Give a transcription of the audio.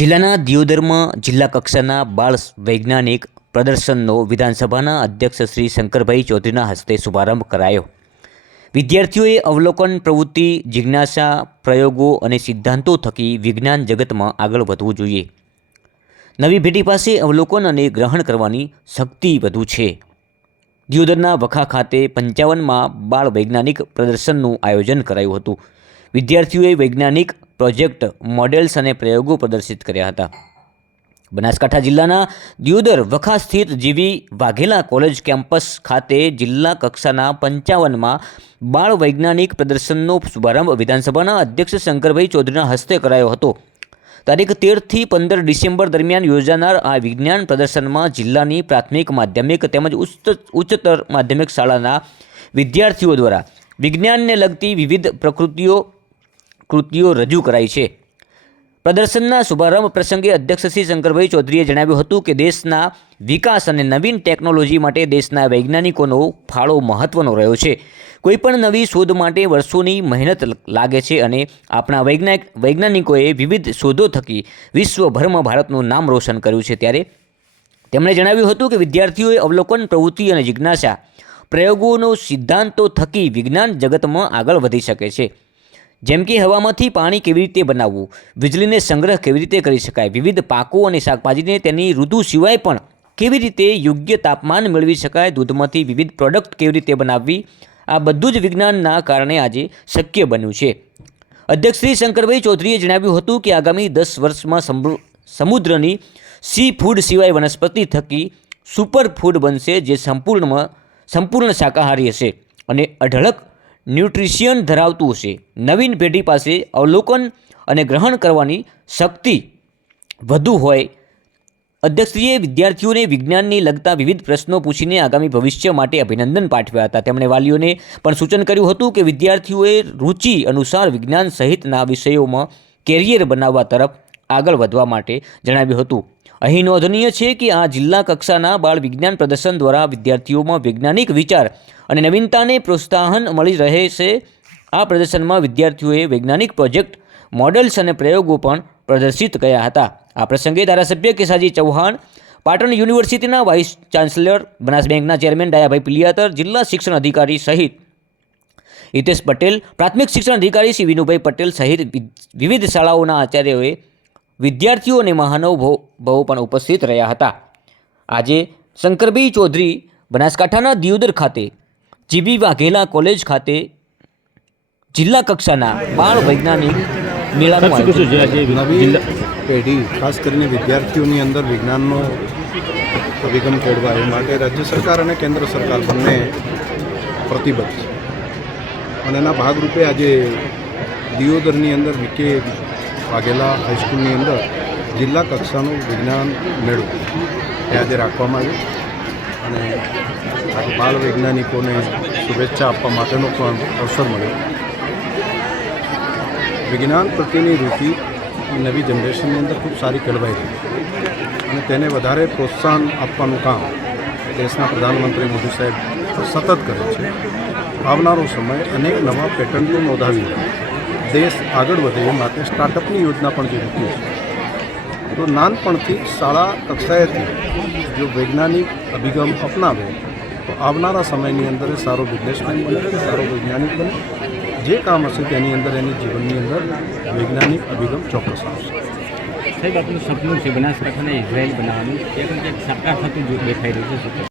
જિલ્લાના દિયોદરમાં જિલ્લા કક્ષાના બાળ વૈજ્ઞાનિક પ્રદર્શનનો વિધાનસભાના અધ્યક્ષ શ્રી શંકરભાઈ ચૌધરીના હસ્તે શુભારંભ કરાયો. વિદ્યાર્થીઓએ અવલોકન, પ્રવૃત્તિ, જિજ્ઞાસા, પ્રયોગો અને સિદ્ધાંતો થકી વિજ્ઞાન જગતમાં આગળ વધવું જોઈએ. નવી પેઢી પાસે અવલોકન અને ગ્રહણ કરવાની શક્તિ વધુ છે. દિયોદરના વખા ખાતે પંચાવનમાં બાળ વૈજ્ઞાનિક પ્રદર્શનનું આયોજન કરાયું હતું. વિદ્યાર્થીઓએ વૈજ્ઞાનિક પ્રોજેક્ટ મોડેલ્સ અને પ્રયોગો પ્રદર્શિત કર્યા હતા. બનાસકાંઠા જિલ્લાના દિયોદર વખા સ્થિત જીવી વાઘેલા કોલેજ કેમ્પસ ખાતે જિલ્લા કક્ષાના પંચાવનમાં બાળ વૈજ્ઞાનિક પ્રદર્શનનો શુભારંભ વિધાનસભાના અધ્યક્ષ શંકરભાઈ ચૌધરીના હસ્તે કરાયો હતો. તારીખ તેરથી પંદર ડિસેમ્બર દરમિયાન યોજાનાર આ વિજ્ઞાન પ્રદર્શનમાં જિલ્લાની પ્રાથમિક માધ્યમિક તેમજ ઉચ્ચ ઉચ્ચતર માધ્યમિક શાળાના વિદ્યાર્થીઓ દ્વારા વિજ્ઞાનને લગતી વિવિધ પ્રકૃતિઓ કૃતિઓ રજૂ કરાઈ છે. પ્રદર્શનના શુભારંભ પ્રસંગે અધ્યક્ષ શ્રી શંકરભાઈ ચૌધરીએ જણાવ્યું હતું કે દેશના વિકાસ અને નવીન ટેકનોલોજી માટે દેશના વૈજ્ઞાનિકોનો ફાળો મહત્વનો રહ્યો છે. કોઈપણ નવી શોધ માટે વર્ષોની મહેનત લાગે છે અને આપણા વૈજ્ઞાનિક, વૈજ્ઞાનિકોએ વિવિધ શોધો થકી વિશ્વભરમાં ભારતનું નામ રોશન કર્યું છે. ત્યારે તેમણે જણાવ્યું હતું કે વિદ્યાર્થીઓએ અવલોકન, પ્રવૃત્તિ અને જિજ્ઞાસા, પ્રયોગોનો સિદ્ધાંતો થકી વિજ્ઞાન જગતમાં આગળ વધી શકે છે. જેમ કે હવામાંથી પાણી કેવી રીતે બનાવવું, વીજળીને સંગ્રહ કેવી રીતે કરી શકાય, વિવિધ પાકો અને શાકભાજીને તેની ઋતુ સિવાય પણ કેવી રીતે યોગ્ય તાપમાન મેળવી શકાય, દૂધમાંથી વિવિધ પ્રોડક્ટ કેવી રીતે બનાવવી, આ બધું જ વિજ્ઞાનના કારણે આજે શક્ય બન્યું છે. અધ્યક્ષ શ્રી શંકરભાઈ ચૌધરીએ જણાવ્યું હતું કે આગામી દસ વર્ષમાં સમૃ- સમુદ્રની સી ફૂડ સિવાય વનસ્પતિ થકી સુપર ફૂડ બનશે જે સંપૂર્ણમાં, સંપૂર્ણ શાકાહારી હશે અને અઢળક ન્યુટ્રિશિયન ધરાવતું હશે. નવીન પેઢી પાસે અવલોકન અને ગ્રહણ કરવાની શક્તિ વધુ હોય. અધ્યક્ષશ્રીએ વિદ્યાર્થીઓને વિજ્ઞાનને લગતા વિવિધ પ્રશ્નો પૂછીને આગામી ભવિષ્ય માટે અભિનંદન પાઠવ્યા હતા. તેમણે વાલીઓને પણ સૂચન કર્યું હતું કે વિદ્યાર્થીઓએ રુચિ અનુસાર વિજ્ઞાન સહિતના વિષયોમાં કેરિયર બનાવવા તરફ આગળ વધવા માટે જણાવ્યું હતું. અહીં નોંધનીય છે કે આ જિલ્લા કક્ષાના બાળ વિજ્ઞાન પ્રદર્શન દ્વારા વિદ્યાર્થીઓમાં વૈજ્ઞાનિક વિચાર અને નવીનતાને પ્રોત્સાહન મળી રહે છે. આ પ્રદર્શનમાં વિદ્યાર્થીઓએ વૈજ્ઞાનિક પ્રોજેક્ટ, મોડલ્સ અને પ્રયોગો પણ પ્રદર્શિત કર્યા હતા. આ પ્રસંગે ધારાસભ્ય કેસાજી ચૌહાણ, પાટણ યુનિવર્સિટીના વાઇસ ચાન્સલર, બનાસ બેંકના ચેરમેન ડાયાભાઈ પિલિયાતર, જિલ્લા શિક્ષણ અધિકારી સહિત હિતેશ પટેલ, પ્રાથમિક શિક્ષણ અધિકારી શ્રી વિનુભાઈ પટેલ સહિત વિવિધ શાળાઓના આચાર્યોએ વિદ્યાર્થીઓ અને મહાનુભાવો પણ ઉપસ્થિત રહ્યા હતા. આજે શંકરભાઈ ચૌધરી બનાસકાંઠાના દિયોદર ખાતે જીબી વાઘેલા કોલેજ ખાતે જિલ્લા કક્ષાના બાળ વૈજ્ઞાનિક મેળાનું આયોજન પેઢી ખાસ કરીને વિદ્યાર્થીઓની અંદર વિજ્ઞાનનો અભિગમ કેળવા એ માટે રાજ્ય સરકાર અને કેન્દ્ર સરકાર બંને પ્રતિબદ્ધ છે. અને એના ભાગરૂપે આજે દિયોદરની અંદર વિકે વાઘેલા હાઈસ્કૂલની અંદર જિલ્લા કક્ષાનું વિજ્ઞાન મેળો એ આજે રાખવામાં આવ્યું. અને બાળ વૈજ્ઞાનિકોને શુભેચ્છા આપવા માટેનો પણ અવસર મળ્યો. વિજ્ઞાન પ્રત્યેની રુચિ નવી જનરેશનની અંદર ખૂબ સારી કેળવાઈ રહી અને તેને વધારે પ્રોત્સાહન આપવાનું કામ દેશના પ્રધાનમંત્રી મોદી સાહેબ સતત કરે છે. આવનારો સમય અનેક નવા પેટર્નનું નોંધાવી દેશ આગળ વધે એ માટે સ્ટાર્ટઅપની યોજના પણ જે મૂકી છે. તો નાનપણથી શાળા કક્ષાએથી જો વૈજ્ઞાનિક અભિગમ અપનાવે, તો આવનારા સમયની અંદર એ સારો બિઝનેસમેન બને, સારો વૈજ્ઞાનિક બને. જે કામ હશે તેની અંદર એની જીવનની અંદર વૈજ્ઞાનિક અભિગમ ચોક્કસ આવશે. સાહેબ આપનું સપનું છે બનાસકાંઠાને ઇઝરાયલ બનાવવાનું. ક્યાંક સાકાર થતું દેખાઈ રહ્યું છે